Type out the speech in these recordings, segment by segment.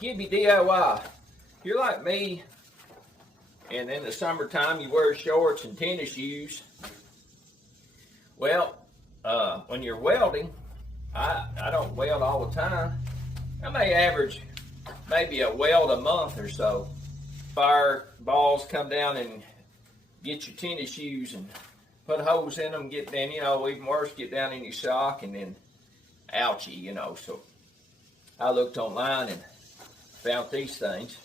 give you DIY. If you're like me, and in the summertime you wear shorts and tennis shoes, well, when you're welding, I don't weld all the time. I may average maybe a weld a month or so. Fireballs come down and get your tennis shoes and put holes in them, get then, even worse, get down in your sock and then ouchie, So I looked online and found these things.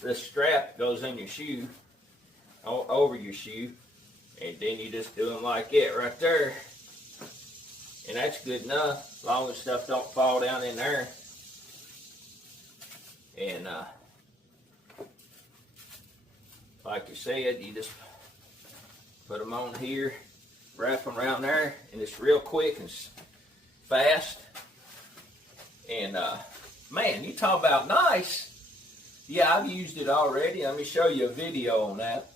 This strap goes in your shoe, over your shoe, and then you just do them like that right there. And that's good enough, as long as stuff don't fall down in there. And like you said, you just put them on here, wrap them around there, and it's real quick and fast. And man, you talk about nice. Yeah, I've used it already. Let me show you a video on that.